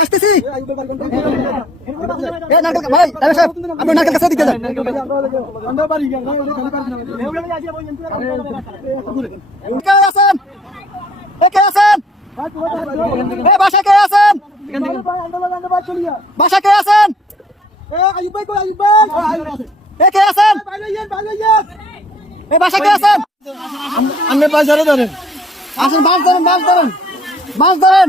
আসতেছি। ভাই সাহেব আপনি নারকেল কাছে যান। কে আছেন? কে আছেন? এ বাসা কে আছেন? বাসা কে আছেন? এ কে আছেন? এ বাসা কে আছেন? আপনি বাজারে ধরেন। আসেন মাছ ধরেন মাছ ধরেন। মাছ ধরেন।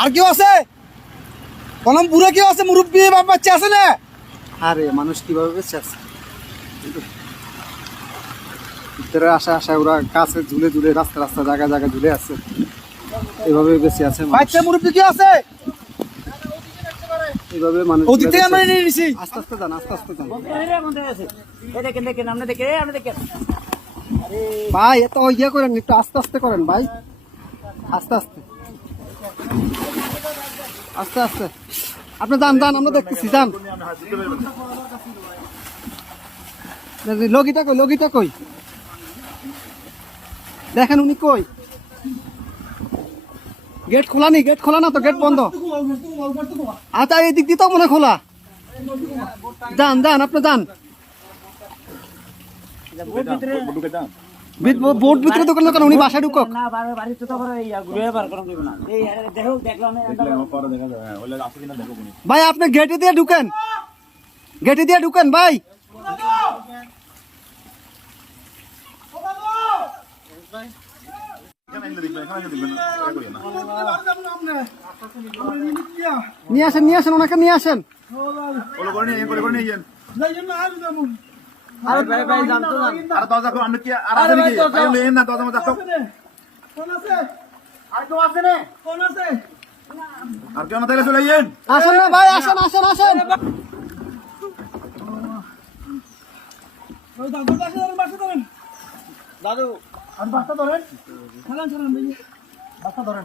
আর কেউ আছে? কলম পুরো কেউ আছে? মুরব্বী বাপ বাচ্চা আছে না? আরে মানুষ কীভাবে বেঁচে আছে? ভিতরে আসা আসা ওরা কাছে ঝুলে ঝুলে রাস্তা রাস্তা জায়গা জায়গা ঝুলে আছে। এভাবে বেঁচে আছে। বাচ্চা মুরব্বী কেউ আছে? এইভাবে মানুষ ওদিক আমরা নিয়ে নিছি আস্তে আস্তে যান আস্তে আস্তে যান। দেখেন দেখেন আপনি দেখেন আপনি দেখেন। ভাই এত ইয়ে করেন একটু আস্তে আস্তে করেন ভাই। আস্তে আস্তে। আস্তে আস্তে। আপনি যান যান, আমরা দেখতেছি, যান। লগিটা কই লগিটা কই? দেখেন উনি কই? গেট খোলা নি? গেট খোলা না তো? গেট বন্ধ। আচ্ছা এই দিক দিয়ে তো মনে খোলা। যান যান, আপনি যান। বোর্ড ভিতরে দোকান দোকান উনি বাসায় ঢুকক। না বাড়ি বাড়িতে তো করে ইয়া ঘুরে বার করা যাবে। না এই দেখো দেখলাম ভাই আপনি গেটে দিয়ে ঢুকেন। গেটে দিয়ে ঢুকেন ভাই। নিয়ে আসেন নিয়ে আসেন ওনাকে নিয়ে আসেন। আর কেউ না? তাহলে চলে আসেন না ভাই আসেন আসেন আসেন। দাদু আর বাচ্চা ধরেন। খেলান ছাড়ান ভাই বাচ্চা ধরেন।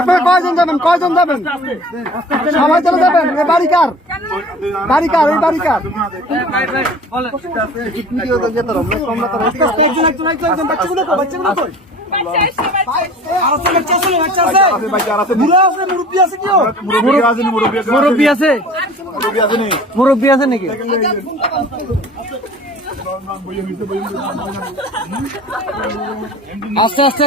আপনারা কয়জন যাবেন? কয়জন যাবেন? সবাই চলে যাবেন? এ বাড়ি কার? বাড়ি কার? এই বাড়ি কার? মুরব্বী আছে নাকি? আস্তে আস্তে।